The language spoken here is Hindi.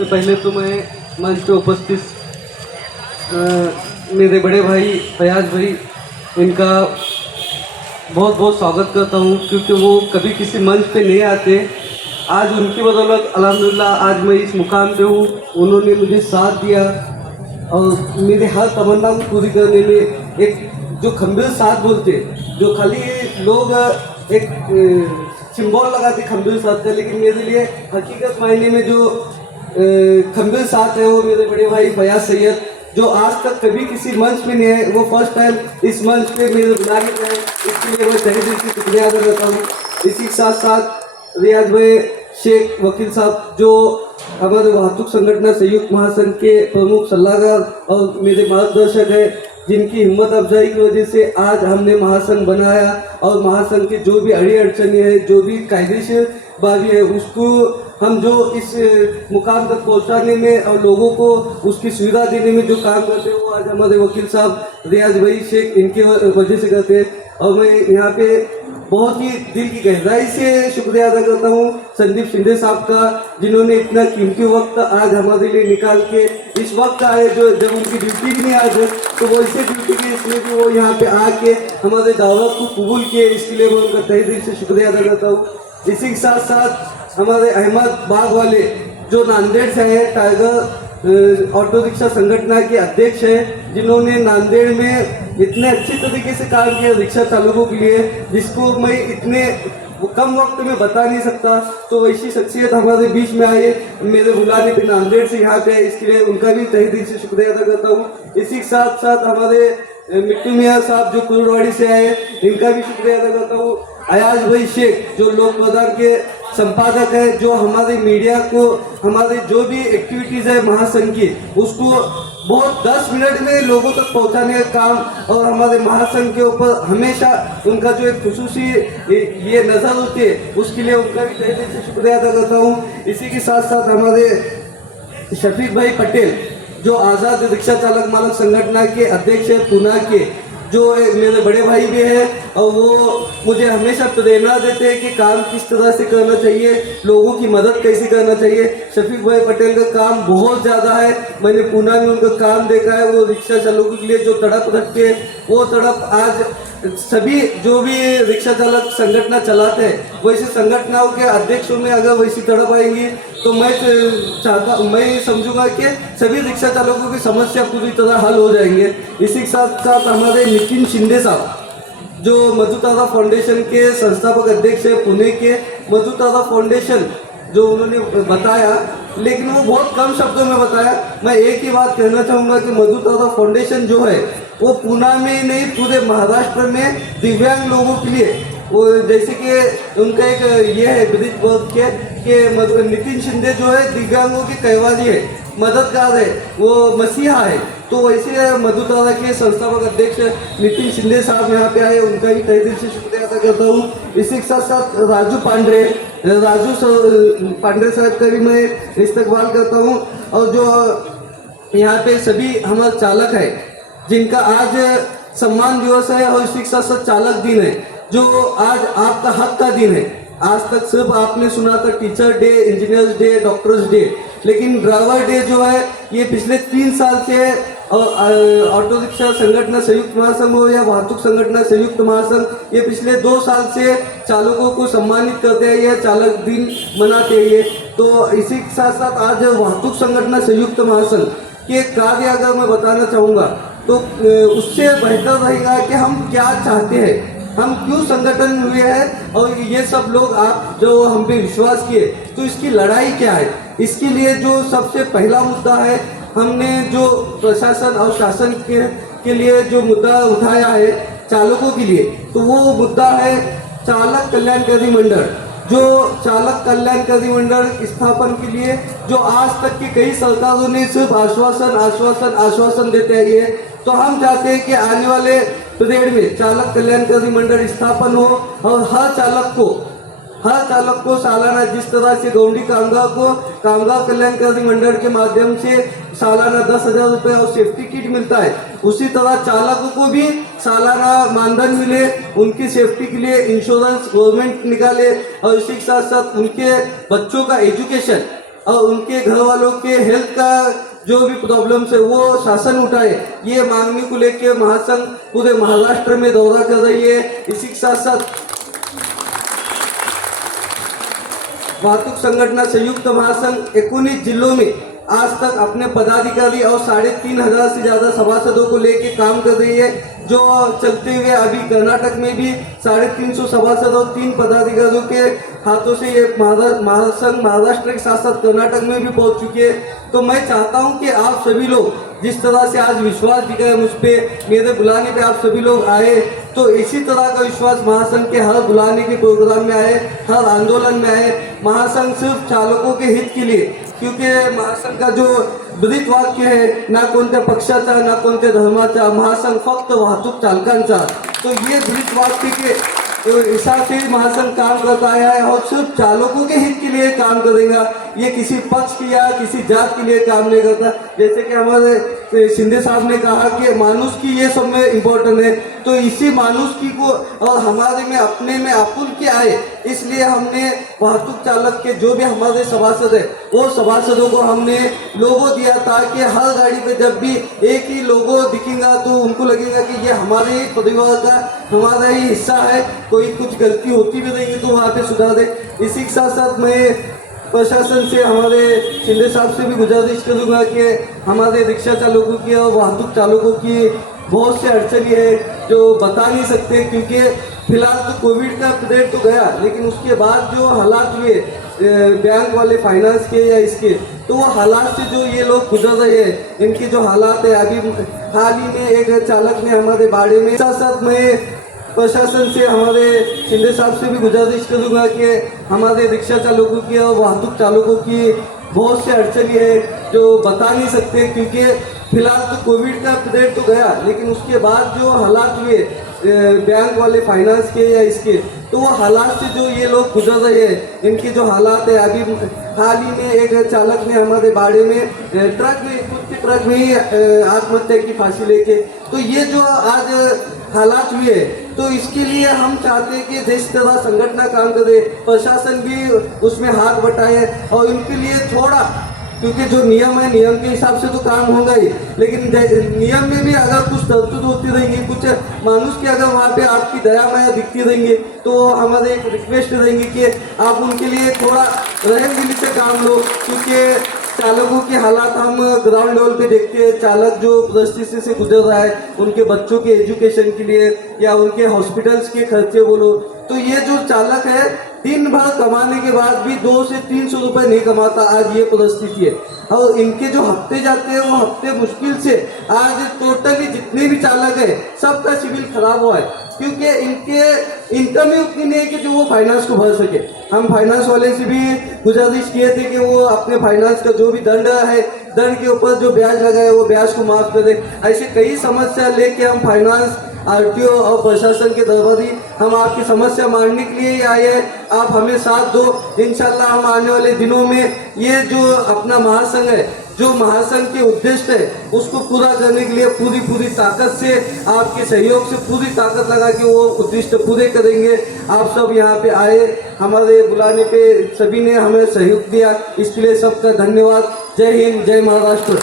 सबसे पहले तो मैं मंच पे उपस्थित मेरे बड़े भाई फयाज भाई, इनका बहुत बहुत स्वागत करता हूँ, क्योंकि वो कभी किसी मंच पे नहीं आते। आज उनकी बदौलत अल्हम्दुलिल्लाह आज मैं इस मुकाम पे हूँ। उन्होंने मुझे साथ दिया और मेरे हर तमन्ना को पूरी करने में एक जो खंबीर साथ बोलते, जो खाली लोग एक सिंबल लगाते खंबीर साथ का, लेकिन मेरे लिए हकीकत मायने में जो खंबीर साथ है वो मेरे बड़े भाई फयाज सैयद, जो आज तक कभी किसी मंच में नहीं है। वो फर्स्ट टाइम इस मंच पे मेरे बुलाने में है, इसके लिए मैं तहे दिल से शुक्रिया अदा करता हूँ। इसी के साथ साथ रियाज भाई शेख वकील साहब, जो हमारे वाहतुक संगठन संयुक्त महासंघ के प्रमुख सलाहकार और मेरे मार्गदर्शक है, जिनकी हिम्मत अफजाई की वजह से आज हमने महासंघ बनाया और महासंघ की जो भी अड़ी अड़चने हैं, जो भी कायदेशीर बावी है, उसको हम जो इस मुकाम तक पहुंचाने में और लोगों को उसकी सुविधा देने में जो काम करते हैं, वो आज हमारे वकील साहब रियाज भाई शेख इनके वजह से करते हैं। और मैं यहाँ पे बहुत ही दिल की गहराई से शुक्रिया अदा करता हूँ संदीप शिंदे साहब का, जिन्होंने इतना कीमती वक्त आज हमारे लिए निकाल के इस वक्त आए, जो जब उनकी ड्यूटी भी नहीं आज है, तो वो इसे ड्यूटी की इसलिए भी वो यहाँ पे आके हमारे दावत को कबूल किए, इसके लिए मैं उनका तहे दिल से शुक्रिया अदा करता हूँ। इसी के साथ साथ हमारे अहमद बाग वाले, जो नांदेड़ से हैं, टाइगर ऑटो रिक्शा संगठन के अध्यक्ष हैं, जिन्होंने नांदेड़ में इतने अच्छी तरीके से काम किया रिक्शा चालकों के लिए, जिसको मैं इतने कम वक्त में बता नहीं सकता। तो वैसी शख्सियत हमारे बीच में आए, मेरे बुलाने पे नांदेड़ से यहाँ पे, इसके लिए उनका भी तहे दिल से शुक्रिया अदा करता हूँ। इसी के साथ साथ हमारे मिट्टू मियाँ साहब, जो कुरुड़वाड़ी से आए, इनका भी शुक्रिया अदा करता हूँ। अयाज भाई शेख, जो लोक प्रधान के संपादक है, जो हमारे मीडिया को हमारे जो भी एक्टिविटीज़ है महासंघ की, उसको बहुत 10 मिनट में लोगों तक पहुंचाने का काम, और हमारे महासंघ के ऊपर हमेशा उनका जो एक खुसूसी ये नज़र होती है, उसके लिए उनका भी तहे दिल से शुक्रिया अदा करता हूँ। इसी के साथ साथ हमारे शफीक भाई पटेल, जो आज़ाद रिक्शा चालक मालक संगठन के अध्यक्ष है पूना के, जो मेरे बड़े भाई भी हैं, और वो मुझे हमेशा प्रेरणा देते हैं कि काम किस तरह से करना चाहिए, लोगों की मदद कैसे करना चाहिए। शफीक भाई पटेल का काम बहुत ज़्यादा है, मैंने पूना में उनका काम देखा है। वो रिक्शा चालकों के लिए जो तड़प रखते हैं, वो तड़प आज सभी जो भी रिक्शा चालक संगठन चलाते हैं, वैसे संगठनों के अध्यक्षों में अगर वैसी तड़प आएंगी, तो मैं समझूंगा कि सभी रिक्शा चालकों की समस्या पूरी तरह हल हो जाएंगे। इसी के साथ साथ हमारे नितिन शिंदे साहब, जो मधुतारा फाउंडेशन के संस्थापक अध्यक्ष है पुणे के, मधुतारा फाउंडेशन जो उन्होंने बताया, लेकिन वो बहुत कम शब्दों में बताया। मैं एक ही बात कहना चाहूँगा कि मधुतारा फाउंडेशन जो है, वो पुणे में नहीं पूरे महाराष्ट्र में दिव्यांग लोगों के लिए, वो जैसे कि उनका एक ये है ब्रिज वर्क के नितिन शिंदे जो है दिव्यांगों की कहवारी है, मददगार है, वो मसीहा है। तो वैसे मधुतारा के संस्थापक अध्यक्ष नितिन शिंदे साहब यहाँ पे आए, उनका भी तहे दिल से शुक्रिया अदा करता हूँ। इसी के साथ साथ राजू पांडे साहब का भी मैं इस्तकबाल करता हूँ। और जो यहाँ पे सभी हमारे चालक है, जिनका आज सम्मान दिवस है, और इसी के साथ साथ चालक दिन है, जो आज आपका हक का दिन है। आज तक सिर्फ आपने सुना था teacher day, engineers day, doctors day, लेकिन ड्राइवर डे जो है, ये पिछले 3 साल से ऑटो रिक्शा संगठन संयुक्त महासंघ हो या वाहतुक संगठन संयुक्त महासंघ, ये पिछले 2 साल से चालकों को सम्मानित करते हैं, यह चालक दिन मनाते हैं। तो इसी के साथ साथ आज वाहतुक संगठन संयुक्त महासंघ के कार्य अगर मैं बताना चाहूँगा, तो उससे बेहतर रहेगा कि हम क्या चाहते हैं, हम क्यों संगठन हुए हैं, और ये सब लोग आप जो हम पे विश्वास किए, तो इसकी लड़ाई क्या है। इसके लिए जो सबसे पहला मुद्दा है, हमने जो प्रशासन और शासन के लिए जो मुद्दा उठाया है चालकों के लिए, तो वो मुद्दा है चालक कल्याणकारी मंडल। जो चालक कल्याणकारी मंडल स्थापन के लिए जो आज तक की कई सरकारों ने सिर्फ आश्वासन देते हैं, ये तो हम चाहते हैं कि आने वाले पीरियड में चालक कल्याणकारी मंडल स्थापन हो, और हर चालक को सालाना, जिस तरह से गौंडी कामगार कल्याणकारी मंडल के माध्यम से सालाना 10,000 रुपये और सेफ्टी किट मिलता है, उसी तरह चालकों को भी सालाना मानधन मिले, उनकी सेफ्टी के लिए इंश्योरेंस गवर्नमेंट निकाले, और इसी के साथ साथ उनके बच्चों का एजुकेशन और उनके घर वालों के हेल्थ का जो भी प्रॉब्लम्स है वो शासन उठाए, ये मांगने को लेके महासंघ पूरे महाराष्ट्र में दौरा कर रही है। इसी के साथ साथ वाहतूक संगठन संयुक्त महासंघ 19 जिलों में आज तक अपने पदाधिकारी और 3,500 से ज़्यादा सभासदों को लेके काम कर रही है, जो चलते हुए अभी कर्नाटक में भी 350 सभासद और 3 पदाधिकारियों के हाथों से ये महासंघ महाराष्ट्र के साथ साथ कर्नाटक में भी पहुंच चुकी है। तो मैं चाहता हूं कि आप सभी लोग जिस तरह से आज विश्वास दिखाया मुझ पे, मेरे बुलाने पे आप सभी लोग आए, तो इसी तरह का विश्वास महासंघ के हर बुलाने के प्रोग्राम में आए, हर आंदोलन में आए। महासंघ सिर्फ चालकों के हित के लिए, क्योंकि महासंघ का जो ब्रीद वाक्य है, ना कोणत्या पक्षाचा ना कोणत्या धर्माचा, महासंघ फक्त वाहतूक चालकांचा, तो ये ब्रीद वाक्य के हिसाब से महासंघ काम करता आया है और सिर्फ चालकों के हित के लिए काम करेगा। ये किसी पक्ष की या किसी जात के लिए काम नहीं करता। जैसे कि हमारे शिंदे साहब ने कहा कि मानुष की ये सब में इम्पोर्टेंट है, तो इसी मानुष की को और हमारे में अपने में आपुल के आए, इसलिए हमने वाहतूक चालक के जो भी हमारे सभासद है वो सभासदों को हमने लोगो दिया, ताकि हर गाड़ी पे जब भी एक ही लोगो दिखेगा तो उनको लगेगा कि ये हमारे ही परिवार का हमारा ही हिस्सा है, कोई कुछ गलती होती भी रहेगी तो वहाँ पे सुधार दे। इसी के साथ साथ मैं प्रशासन से, हमारे शिंदे साहब से भी गुजारिश करूँगा कि हमारे रिक्शा चालकों की और वाहतूक चालकों की बहुत सी अड़चनी है जो बता नहीं सकते, क्योंकि फिलहाल तो कोविड का पीरियड तो गया, लेकिन उसके बाद जो हालात हुए बैंक वाले फाइनेंस के या इसके, तो वो हालात से जो ये लोग गुजर रहे हैं, इनके जो हालात है, अभी हाल ही में एक चालक ने हमारे बाड़े में, साथ साथ मैं प्रशासन से, हमारे शिंदे साहब से भी गुजारिश करूँगा कि हमारे रिक्शा चालकों की और वाहतूक चालकों की बहुत सी अड़चनी है जो बता नहीं सकते, क्योंकि फिलहाल तो कोविड का पीरियड तो गया, लेकिन उसके बाद जो हालात हुए बैंक वाले फाइनेंस के या इसके, तो वो हालात से जो ये लोग गुजर रहे हैं, इनके जो हालात है, अभी हाल ही में एक चालक ने हमारे बाड़े में ट्रक में ही आत्महत्या की फांसी लेके, तो ये जो आज हालात हुए, तो इसके लिए हम चाहते हैं कि जिस तरह संगठन काम करे, प्रशासन भी उसमें हाथ बटाए और इनके लिए थोड़ा, क्योंकि जो नियम है नियम के हिसाब से तो काम होगा ही, लेकिन नियम में भी अगर कुछ तरतूद होती रहेंगी, कुछ मानुष की अगर वहाँ पे आपकी दया माया दिखती रहेंगी, तो हमारे एक रिक्वेस्ट रहेंगी कि आप उनके लिए थोड़ा रहम दिली से काम लो, क्योंकि चालकों के हालात हम ग्राउंड लेवल पे देखते हैं। चालक जो परिस्थिति से गुजर रहा है, उनके बच्चों के एजुकेशन के लिए या उनके हॉस्पिटल्स के खर्चे बोलो, तो ये जो चालक है दिन भर कमाने के बाद भी 200 से 300 रुपये नहीं कमाता, आज ये परिस्थिति है। और इनके जो हफ्ते जाते हैं वो हफ्ते मुश्किल से, आज टोटली जितने भी चालक है सबका सिविल खराब हुआ है, क्योंकि इनके इनकम ही उतनी नहीं है कि जो वो फाइनेंस को भर सके। हम फाइनेंस वाले से भी गुजारिश किए थे कि वो अपने फाइनेंस का जो भी दंड है, दंड के ऊपर जो ब्याज लगा है वो ब्याज को माफ कर दे। ऐसे कई समस्या लेके हम फाइनेंस, आरटीओ और प्रशासन के दरबारी हम आपकी समस्या मानने के लिए ही आए हैं। आप हमें साथ दो, इंशाल्लाह हम आने वाले दिनों में ये जो अपना महासंघ है, जो महासंघ के उद्देश्य है, उसको पूरा करने के लिए पूरी ताकत से, आपके सहयोग से पूरी ताकत लगा के वो उद्देश्य पूरे करेंगे। आप सब यहाँ पे आए, हमारे बुलाने पे सभी ने हमें सहयोग दिया, इसके लिए सबका धन्यवाद। जय हिंद, जय महाराष्ट्र।